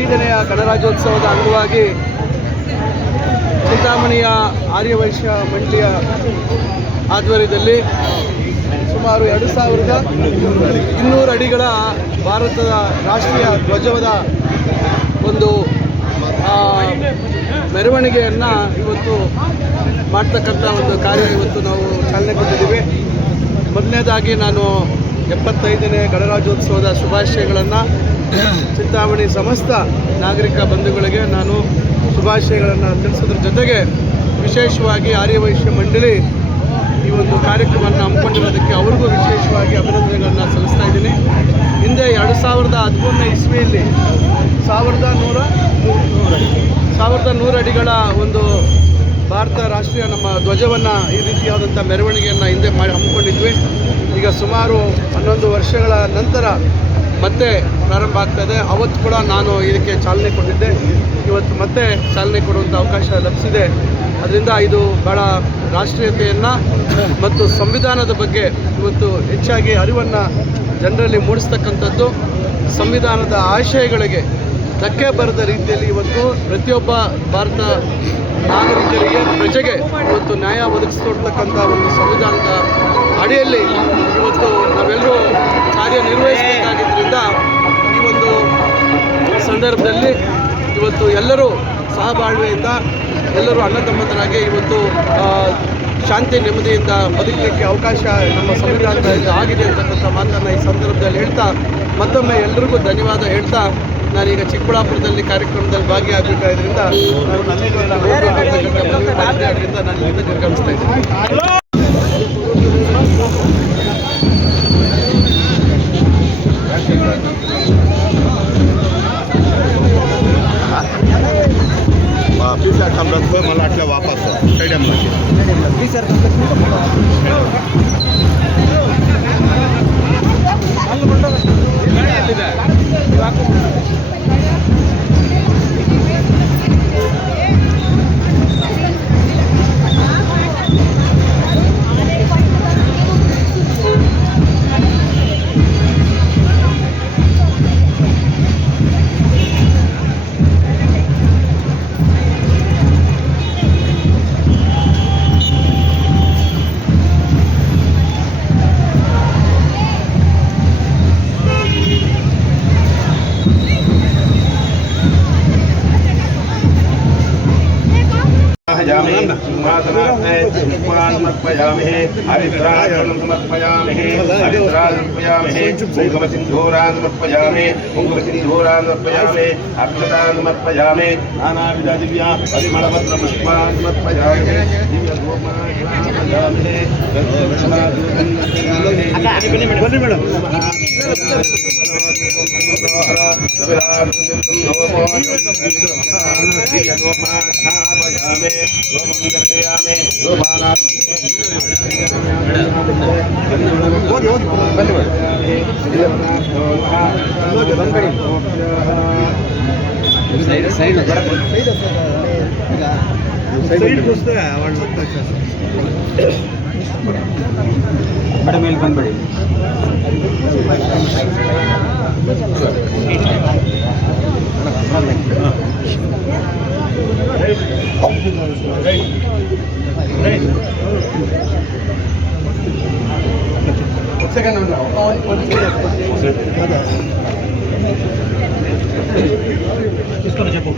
ಐದನೆಯ ಗಣರಾಜ್ಯೋತ್ಸವದ ಅಂಗವಾಗಿ ಚಿಂತಾಮಣಿಯ ಆರ್ಯವೈಶ್ಯ ಮಂಡಳಿಯ ಆಧ್ವರ್ಯದಲ್ಲಿ ಸುಮಾರು 2200 ಅಡಿಗಳ ಭಾರತದ ರಾಷ್ಟ್ರೀಯ ಧ್ವಜದ ಒಂದು ಮೆರವಣಿಗೆಯನ್ನು ಇವತ್ತು ಮಾಡ್ತಕ್ಕಂಥ ಒಂದು ಕಾರ್ಯ ಇವತ್ತು ನಾವು ಚಾಲನೆ ಕೊಟ್ಟಿದ್ದೀವಿ. ಮೊದಲನೇದಾಗಿ ನಾನು 75ನೇ ಗಣರಾಜ್ಯೋತ್ಸವದ ಶುಭಾಶಯಗಳನ್ನು ಚಿಂತಾಮಣಿ ಸಮಸ್ತ ನಾಗರಿಕ ಬಂಧುಗಳಿಗೆ ನಾನು ಶುಭಾಶಯಗಳನ್ನು ತಿಳಿಸೋದ್ರ ಜೊತೆಗೆ ವಿಶೇಷವಾಗಿ ಆರ್ಯವೈಶ್ಯ ಮಂಡಳಿ ಈ ಒಂದು ಕಾರ್ಯಕ್ರಮವನ್ನು ಹಮ್ಮಿಕೊಂಡಿರೋದಕ್ಕೆ ಅವ್ರಿಗೂ ವಿಶೇಷವಾಗಿ ಅಭಿನಂದನೆಗಳನ್ನು ಸಲ್ಲಿಸ್ತಾ ಇದ್ದೀನಿ. ಹಿಂದೆ 2013ನೇ ಇಸ್ವಿಯಲ್ಲಿ 1100 ಅಡಿಗಳ ಒಂದು ಭಾರತ ರಾಷ್ಟ್ರೀಯ ನಮ್ಮ ಧ್ವಜವನ್ನು ಈ ರೀತಿಯಾದಂಥ ಮೆರವಣಿಗೆಯನ್ನು ಹಿಂದೆ ಹಮ್ಮಿಕೊಂಡಿದ್ವಿ. ಈಗ ಸುಮಾರು 11 ವರ್ಷಗಳ ನಂತರ ಮತ್ತೆ ಪ್ರಾರಂಭ ಆಗ್ತದೆ. ಅವತ್ತು ಕೂಡ ನಾನು ಇದಕ್ಕೆ ಚಾಲನೆ ಕೊಟ್ಟಿದ್ದೆ. ಇವತ್ತು ಮತ್ತೆ ಚಾಲನೆ ಕೊಡುವಂಥ ಅವಕಾಶ ಲಭಿಸಿದೆ. ಅದರಿಂದ ಇದು ಭಾಳ ರಾಷ್ಟ್ರೀಯತೆಯನ್ನು ಮತ್ತು ಸಂವಿಧಾನದ ಬಗ್ಗೆ ಇವತ್ತು ಹೆಚ್ಚಾಗಿ ಅರಿವನ್ನು ಜನರಲ್ಲಿ ಮೂಡಿಸ್ತಕ್ಕಂಥದ್ದು, ಸಂವಿಧಾನದ ಆಶಯಗಳಿಗೆ ಧಕ್ಕೆ ಬರದ ರೀತಿಯಲ್ಲಿ ಇವತ್ತು ಪ್ರತಿಯೊಬ್ಬ ಭಾರತ ನಾಗರಿಕರಿಗೆ ಪ್ರಜೆಗೆ ಇವತ್ತು ನ್ಯಾಯ ಒದಗಿಸಿಕೊಡ್ತಕ್ಕಂಥ ಒಂದು ಸಂವಿಧಾನದ ಅಡಿಯಲ್ಲಿ ಇವತ್ತು ನಾವೆಲ್ಲರೂ ಕಾರ್ಯನಿರ್ವಹಿಸಬೇಕಾಗಿದ್ದರಿಂದ ಈ ಒಂದು ಸಂದರ್ಭದಲ್ಲಿ ಇವತ್ತು ಎಲ್ಲರೂ ಸಹಬಾಳ್ವೆಯಿಂದ ಎಲ್ಲರೂ ಅಣ್ಣತಮ್ಮಂದರಾಗಿ ಇವತ್ತು ಶಾಂತಿ ನೆಮ್ಮದಿಯಿಂದ ಬದುಕಲಿಕ್ಕೆ ಅವಕಾಶ ನಮ್ಮ ಸಂವಿಧಾನದಲ್ಲಿ ಆಗಿದೆ ಅಂತಕ್ಕಂಥ ಮಾತನ್ನು ಈ ಸಂದರ್ಭದಲ್ಲಿ ಹೇಳ್ತಾ ಮತ್ತೊಮ್ಮೆ ಎಲ್ಲರಿಗೂ ಧನ್ಯವಾದ ಹೇಳ್ತಾ ನಾನೀಗ ಚಿಕ್ಕಬಳ್ಳಾಪುರದಲ್ಲಿ ಕಾರ್ಯಕ್ರಮದಲ್ಲಿ ಭಾಗಿಯಾಗಬೇಕಾದ್ರಿಂದ ನಾನು ಇಲ್ಲಿಂದ ನಿರ್ಗಮಿಸ್ತಾ ಇದ್ದೀನಿ. ऑफिसर थांबलात होय मला वाटलं वापस स्टेडियमला ऑफिसर समर्पयामहे हरिद्राजलं समर्पयामहे हरिद्राजमर्पयामहे कुङ्कुमसिन्धूरान् समर्पयामहे कुङ्कुमसिन्धूरान् समर्पयामहे अक्षतान् समर्पयामहे नानाविध दिव्या परिमलपत्रपुष्पान् समर्पयामहे ಮೇಡಮ್ ಇಲ್ಲಿ ಬಂದ್ಬಿಡಿ. తీసుకొని చెప్పు.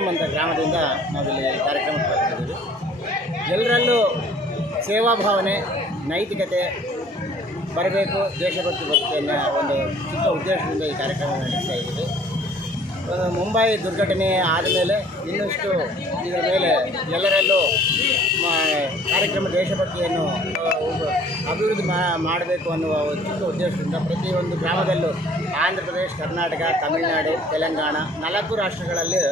ಕುಂದಂ ಅಂತ ಗ್ರಾಮದಿಂದ ನಾವಿಲ್ಲಿ ಕಾರ್ಯಕ್ರಮ ಮಾಡ್ತಿದ್ದೀವಿ. ಎಲ್ಲರಲ್ಲೂ ಸೇವಾ ಭಾವನೆ, ನೈತಿಕತೆ ಬರಬೇಕು, ದೇಶಭಕ್ತಿ ಬರುತ್ತೆ ಅನ್ನೋ ಒಂದು ಚಿಕ್ಕ ಉದ್ದೇಶದಿಂದ ಈ ಕಾರ್ಯಕ್ರಮ ನಡೆಸ್ತಾ ಇದ್ದೀವಿ. ಮುಂಬೈ ದುರ್ಘಟನೆ ಆದಮೇಲೆ ಇನ್ನಷ್ಟು ಇದರ ಮೇಲೆ ಎಲ್ಲರಲ್ಲೂ ಕಾರ್ಯಕ್ರಮ ದೇಶಭಕ್ತಿಯನ್ನು ಅಭಿವೃದ್ಧಿ ಮಾಡಬೇಕು ಅನ್ನುವ ಒಂದು ಚಿಕ್ಕ ಉದ್ದೇಶದಿಂದ ಪ್ರತಿಯೊಂದು ಗ್ರಾಮದಲ್ಲೂ ಆಂಧ್ರ ಪ್ರದೇಶ, ಕರ್ನಾಟಕ, ತಮಿಳುನಾಡು, ತೆಲಂಗಾಣ 4 ರಾಷ್ಟ್ರಗಳಲ್ಲಿ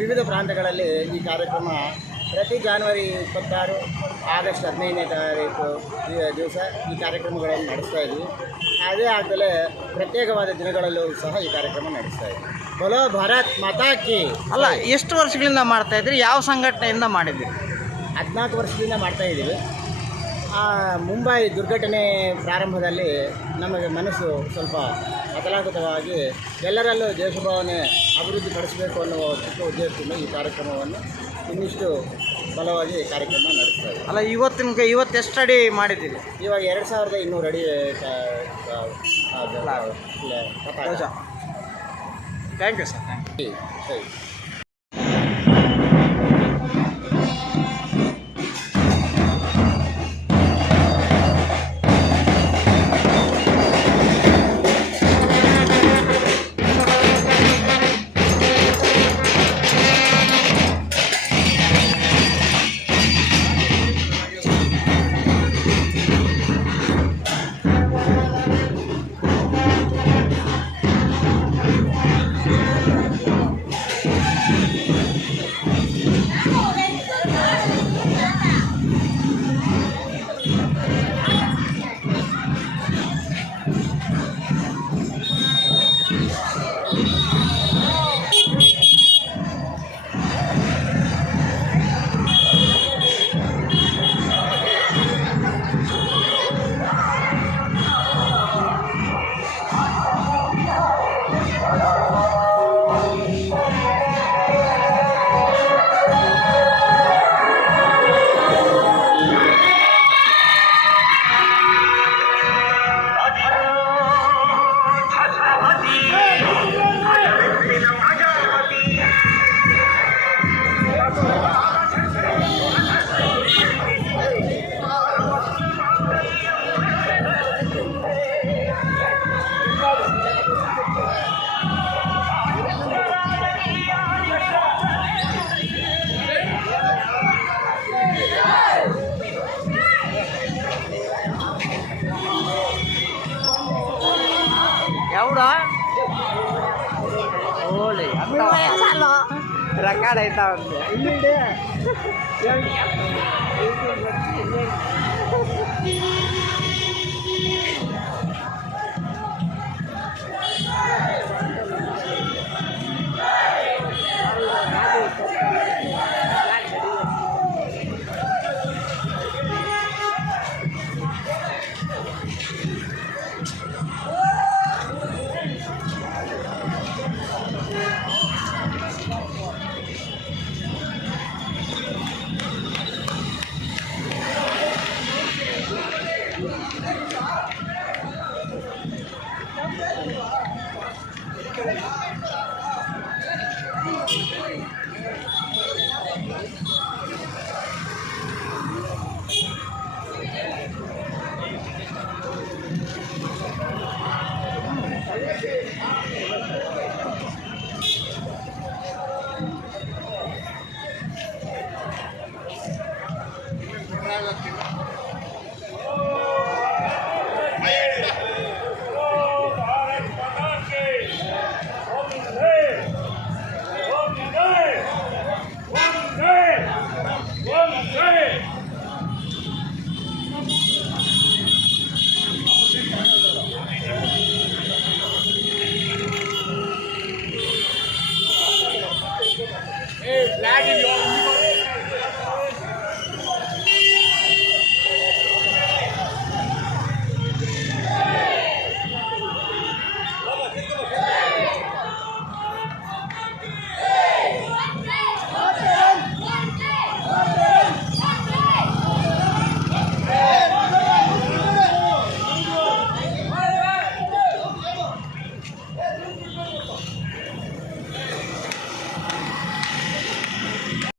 ವಿವಿಧ ಪ್ರಾಂತ್ಯಗಳಲ್ಲಿ ಈ ಕಾರ್ಯಕ್ರಮ ಪ್ರತಿ ಜನವರಿ 26, ಆಗಸ್ಟ್ 15ನೇ ತಾರೀಕು ದಿವಸ ಈ ಕಾರ್ಯಕ್ರಮಗಳನ್ನು ನಡೆಸ್ತಾ ಇದ್ವಿ. ಅದೇ ಆಗಲೇ ಪ್ರತ್ಯೇಕವಾದ ದಿನಗಳಲ್ಲೂ ಸಹ ಈ ಕಾರ್ಯಕ್ರಮ ನಡೆಸ್ತಾ ಇದ್ವಿ. ಬಲೋ ಭಾರತ್ ಮಾತಾ ಕಿ. ಅಲ್ಲ, ಎಷ್ಟು ವರ್ಷಗಳಿಂದ ಮಾಡ್ತಾ ಇದ್ರಿ? ಯಾವ ಸಂಘಟನೆಯಿಂದ ಮಾಡಿದ್ರಿ? 14 ವರ್ಷದಿಂದ ಮಾಡ್ತಾಯಿದ್ದೀವಿ. ಮುಂಬೈ ದುರ್ಘಟನೆ ಪ್ರಾರಂಭದಲ್ಲಿ ನಮಗೆ ಮನಸ್ಸು ಸ್ವಲ್ಪ ಹತಲಾಕುತವಾಗಿ ಎಲ್ಲರಲ್ಲೂ ದೇಶಭಾವನೆ ಅಭಿವೃದ್ಧಿಪಡಿಸಬೇಕು ಅನ್ನುವ ಚಿಕ್ಕ ಉದ್ದೇಶದಿಂದ ಈ ಕಾರ್ಯಕ್ರಮವನ್ನು ಇನ್ನಿಷ್ಟು ಬಲವಾಗಿ ಕಾರ್ಯಕ್ರಮ ನಡೆಸ್ತಾ ಇದ್ದೀವಿ. ಅಲ್ಲ, ಇವತ್ತು ಎಷ್ಟು ಅಡಿ ಮಾಡಿದ್ದೀರಿ? ಇವಾಗ 2200 ಅಡಿ ಥ್ಯಾಂಕ್ ಯು ಸರ್. ಸರಿ. ಯಾವ್ದಾ ಓಳಿ ರೆಕಾರ್ಡ್ ಆಯ್ತಾ ಒಂದು flag in your